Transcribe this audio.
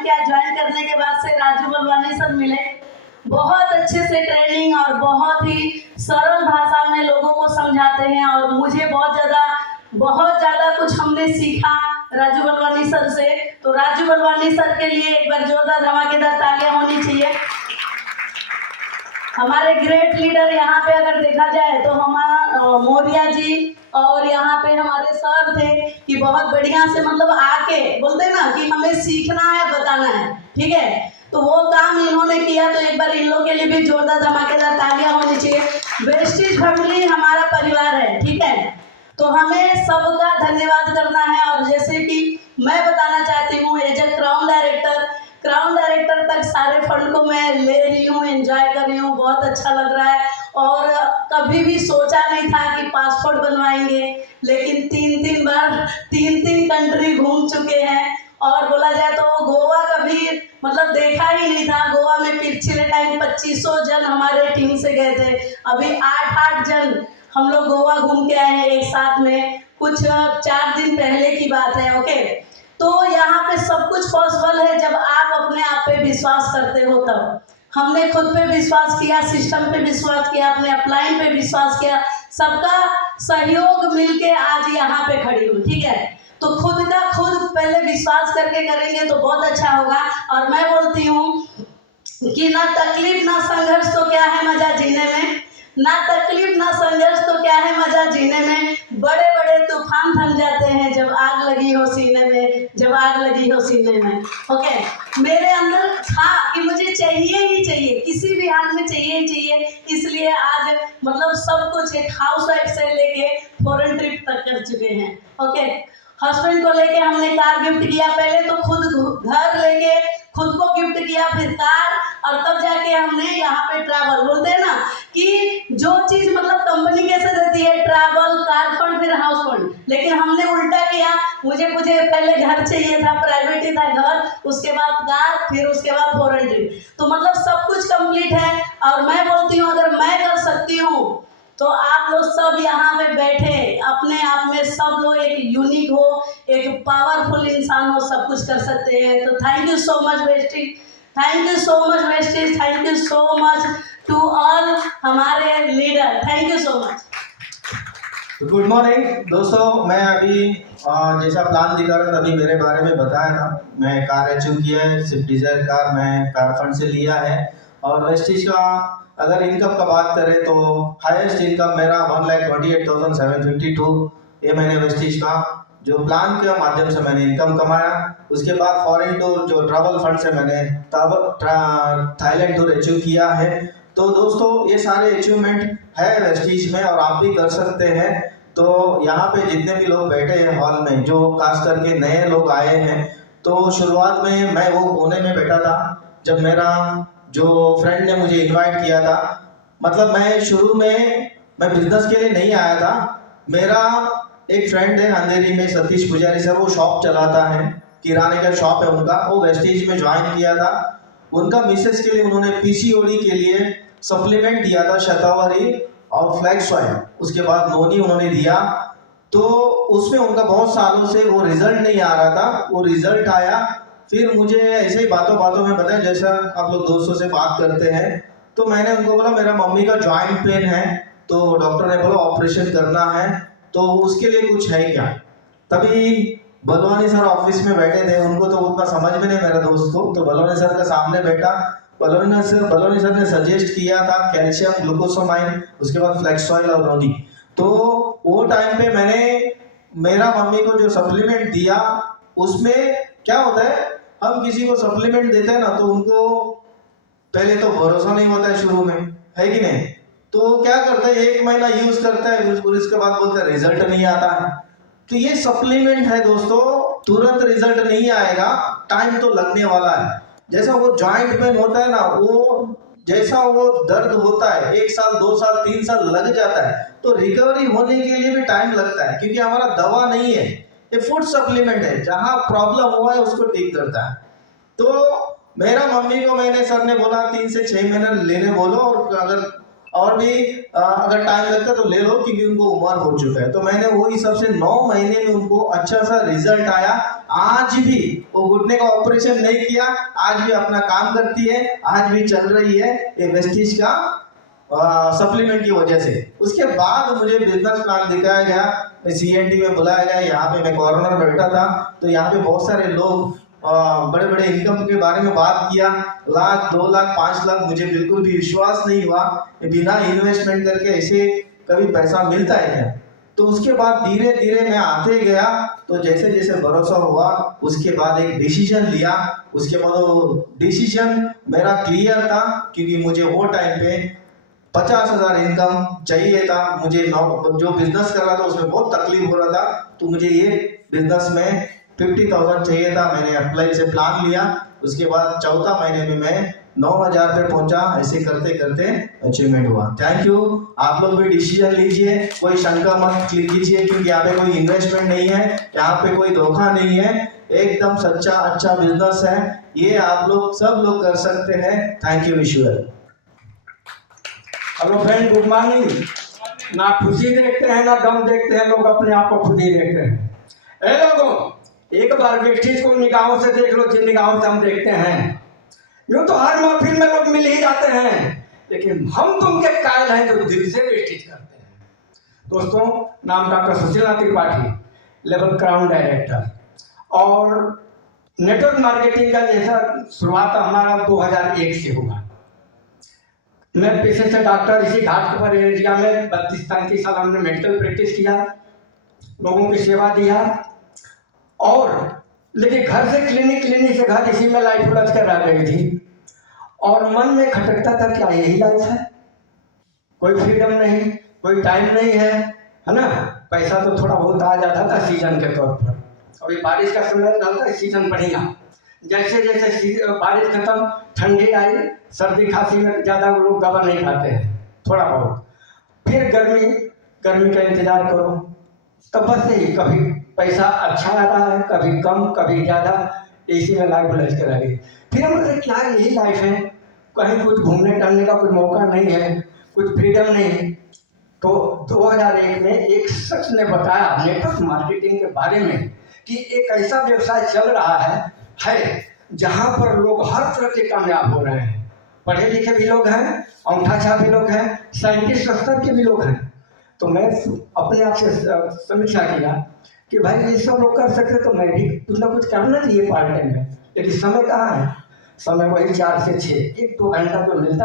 Join किया। Join करने के बाद से राजू बलवानी सर मिले, बहुत अच्छे से ट्रेनिंग और बहुत ही सरल भाषा में लोगों को समझाते हैं और मुझे बहुत ज़्यादा कुछ हमने सीखा राजू बलवानी सर से। तो राजू बलवानी सर के लिए एक बार जोरदार धमाकेदार तालियां होनी चाहिए। हमारे ग्रेट लीडर यहाँ पे अगर देखा जाए तो हमारा मौर्या जी और यहाँ पे हमारे सर थे कि बहुत बढ़िया से मतलब आके बोलते ना कि हमें सीखना है, बताना है, ठीक है। तो वो काम इन्होंने किया, तो एक बार इन लोगों के लिए भी जोरदार धमाकेदार तालियां होनी चाहिए। वेस्टीज फैमिली हमारा परिवार है, ठीक है, तो हमें सबका धन्यवाद करना है। और जैसे कि मैं बताना चाहती हूँ एज ए क्राउन डायरेक्टर तक सारे फंड को मैं ले रही हूँ, एंजॉय कर रही हूँ, बहुत अच्छा लग रहा है। और कभी भी सोचा नहीं था कि पासपोर्ट बनवाएंगे, लेकिन तीन बार तीन कंट्री घूम चुके हैं। और बोला जाए तो गोवा कभी मतलब देखा ही नहीं था। गोवा में पिछले टाइम 2500 जन हमारे टीम से गए थे, अभी 8 जन हम लोग गोवा घूम के आए हैं एक साथ में, कुछ 4 दिन पहले की बात है। ओके, तो यहाँ पे सब कुछ पॉसिबल है जब आप अपने आप पे विश्वास करते हो। तब हमने खुद पे विश्वास किया, सिस्टम पे विश्वास किया, अपने अपलाइन पे विश्वास किया, सबका सहयोग मिलके आज यहाँ पे खड़ी हूँ, ठीक है। तो खुद का खुद पहले विश्वास करके करेंगे तो बहुत अच्छा होगा। और मैं बोलती हूँ कि ना तकलीफ ना संघर्ष तो क्या है मजा जीने में, ना तकलीफ ना संघर्ष तो क्या है मजा जीने में। बड़े बड़े तूफान थम जाते हैं जब आग लगी हो सीने में, जब आग लगी हो सीने में। ओके, मेरे अंदर था कि मुझे चाहिए ही चाहिए, किसी भी हाल में चाहिए ही चाहिए, इसलिए आज मतलब सब कुछ एक हाउस वाइफ से लेके फॉरेन ट्रिप तक कर चुके हैं। ओके, हस्बैंड को लेके हमने कार गिफ्ट किया, पहले तो खुद घर लेके खुद को गिफ्ट किया, फिर कार, और तब जाके हमने यहाँ पे ट्रैवल। बोलते हैं ना कि जो चीज मतलब कंपनी कैसे देती है, ट्रैवल, कार फंड, फिर हाउस फंड, लेकिन हमने उल्टा किया। मुझे पहले घर चाहिए था, प्राइवेट ही था घर, उसके बाद कार, फिर उसके बाद फॉरेन ट्रिप। तो मतलब सब कुछ कंप्लीट है। और मैं बोलती हूँ अगर मैं कर सकती हूँ तो आप लोग सब यहाँ पे बैठे अपने आप में सब लोग एक यूनिक हो, एक पावरफुल इंसान हो, सब कुछ कर सकते हैं। तो thank you so much Vestige, thank you so much Vestige, thank you so much to all हमारे leader, thank you so much. Good morning दोस्तों, मैं अभी जैसा प्लान दिखा रहा था अभी मेरे बारे में बताया था। मैं कार अचीव किया है, स्विफ्ट डिजायर कार मैं कार फंड से लिया है। और वेस्टीज का अगर इनकम का बात करें तो हाईएस्ट इनकम मेरा 1,28,752 ये मैंने वेस्टीज का जो प्लान के माध्यम से मैंने इनकम कमाया। उसके बाद फॉरेन टूर जो ट्रैवल फंड से मैंने थाईलैंड टूर अचीव किया है। तो दोस्तों ये सारे अचीवमेंट है वेस्टीज में और आप भी कर सकते हैं। तो यहाँ पे जितने भी लोग बैठे हैं हॉल में, जो खास करके नए लोग आए हैं, तो शुरुआत में मैं वो कोने में बैठा था जब मेरा जो फ्रेंड ने मुझे इनवाइट किया था। मतलब मैं शुरू में मैं बिजनेस के लिए नहीं आया था। मेरा एक फ्रेंड है अंधेरी में, सतीश पुजारी सर, वो शॉप चलाता है, किराने का शॉप है उनका, वो वेस्टीज में ज्वाइन किया था। उनका मिसेस के लिए उन्होंने पीसीओडी के लिए सप्लीमेंट दिया था, शतावरी और फ्लैक्स ऑयल, उसके बाद नोनी उन्होंने दिया। तो उसमें उनका बहुत सालों से वो रिजल्ट नहीं आ रहा था, वो रिजल्ट आया। फिर मुझे ऐसे ही बातों बातों में बताया, जैसा आप लोग दोस्तों से बात करते हैं, तो मैंने उनको बोला मेरा मम्मी का जॉइंट पेन है, तो डॉक्टर ने बोला ऑपरेशन करना है, तो उसके लिए कुछ है क्या। तभी बलवानी सर ऑफिस में बैठे थे, उनको तो उतना समझ में नहीं मेरा दोस्त को, तो बलवानी सर का सामने बैठा, बलवानी सर ने सजेस्ट किया था कैल्शियम ग्लूकोसामाइन, उसके बाद फ्लैक्स ऑयल और नोनी। तो वो टाइम पे मैंने मेरा मम्मी को जो सप्लीमेंट दिया, उसमें क्या होता है, हम किसी को सप्लीमेंट देते हैं ना तो उनको पहले तो भरोसा नहीं होता है शुरू में, है कि नहीं। तो क्या करते हैं, 1 महीना यूज करता है, उसके बाद बोलते हैं रिजल्ट नहीं आता है। तो ये सप्लीमेंट है दोस्तों, तुरंत रिजल्ट नहीं आएगा, टाइम तो लगने वाला है। जैसा वो जॉइंट पेन होता है ना, वो जैसा वो दर्द होता है 1 साल 2 साल 3 साल लग जाता है, तो रिकवरी होने के लिए भी टाइम लगता है, क्योंकि हमारा दवा नहीं है, ये फूड सप्लीमेंट है, जहां प्रॉब्लम हुआ है उसको ठीक करता है। तो मेरा मम्मी को मैंने सर ने बोला 3 से 6 महीने लेने बोलो, और अगर और भी अगर टाइम लगता तो ले लो, क्योंकि उनको उम्र हो चुका है। तो मैंने वो हिसाब से 9 महीने में उनको अच्छा सा रिजल्ट आया। आज भी वो घुटने का ऑपरेशन नहीं किया, आज भी अपना काम करती है, आज भी चल रही है ये वेस्टीज का सप्लीमेंट की वजह से। उसके बाद मुझे बिजनेस प्लान दिखाया गया, CNT में बुलाया गया, यहाँ पे मैं कॉर्नर बैठा था, तो यहाँ पे बहुत सारे लोग बड़े बड़े इनकम के बारे में बात किया, लाख 2 लाख 5 लाख, मुझे बिल्कुल भी विश्वास नहीं हुआ बिना इन्वेस्टमेंट करके ऐसे कभी पैसा मिलता है क्या। तो उसके बाद धीरे धीरे मैं आते गया, तो जैसे जैसे भरोसा हुआ उसके बाद एक डिसीजन लिया। उसके बाद वो डिसीजन मेरा क्लियर था, क्योंकि मुझे वो टाइम पे 50,000 इनकम चाहिए था। मुझे जो बिजनेस कर रहा था उसमें बहुत तकलीफ हो रहा था, तो मुझे ये बिजनेस में 50,000 चाहिए था। मैंने अप्लाई से प्लान लिया, उसके बाद चौथा महीने में मैं 9,000 पे पहुंचा। ऐसे करते करते अचीवमेंट हुआ। Thank you. आप लोग भी डिसीजन लीजिए, कोई शंका मत कीजिए, क्योंकि यहाँ पे कोई इन्वेस्टमेंट नहीं है, यहाँ पे कोई धोखा नहीं है, एकदम सच्चा अच्छा बिजनेस है, ये आप लोग सब लोग कर सकते हैं। Thank you Ishwar. Hello friend, good morning. ना खुशी देखते हैं ना गम देखते हैं, लोग अपने आप को खुद ही देखते हैं। ए लोगों, एक बार वेस्टीज को निगाहों से देख लो जिन निगाहों से हम देखते हैं। यूँ तो हर महफिल में लोग मिल ही जाते हैं, लेकिन हम तुम के कायल हैं जो दिल से वेस्टीज करते हैं। दोस्तों, नाम डॉक्टर सुशील Nath Tripathi, level crown director. और नेटवर्क मार्केटिंग का जैसा शुरुआत हमारा 2001 से हुआ। मैं पेशे से डॉक्टर, इसी घाट पर एरिया में 32-33 साल हमने मेडिकल प्रैक्टिस किया, लोगों की सेवा दिया। और लेकिन घर से क्लिनिक, क्लिनिक से घर, इसी में लाइफ उलझ कर रह गई थी। और मन में खटकता था, क्या यही लाइफ है? कोई फ्रीडम नहीं, कोई टाइम नहीं है ना। पैसा तो थोड़ा बहुत आ जाता था सीजन के तौर पर। अभी बारिश का समय चलता है, सीजन बढ़ेगा। जैसे जैसे बारिश खत्म, ठंडी आई, सर्दी खांसी में ज़्यादा लोग दवा नहीं खाते हैं, थोड़ा बहुत। फिर गर्मी का इंतजार करो, तब बस यही, कभी पैसा अच्छा आ रहा है, कभी कम, कभी ज़्यादा, इसी में लाइफ उलझ कर आ गई। फिर हम बोले क्या यही लाइफ है? कहीं कुछ घूमने टहलने का कोई मौका नहीं है, कुछ फ्रीडम नहीं। तो 2001 में एक शख्स ने बताया नेटवर्क मार्केटिंग के बारे में कि एक ऐसा व्यवसाय चल रहा है जहाँ पर लोग हर तरह के कामयाब हो रहे हैं। पढ़े लिखे भी लोग हैं, अंगूठा छाप भी लोग हैं, साइंटिस्ट स्तर के भी लोग हैं। तो मैं अपने आप से समीक्षा किया कि भाई ये सब लोग कर सकते, तो मैं भी कुछ ना कुछ करना चाहिए पार्ट टाइम में। लेकिन समय कहाँ है? समय वही 4 से 6, 1-2 घंटा तो मिलता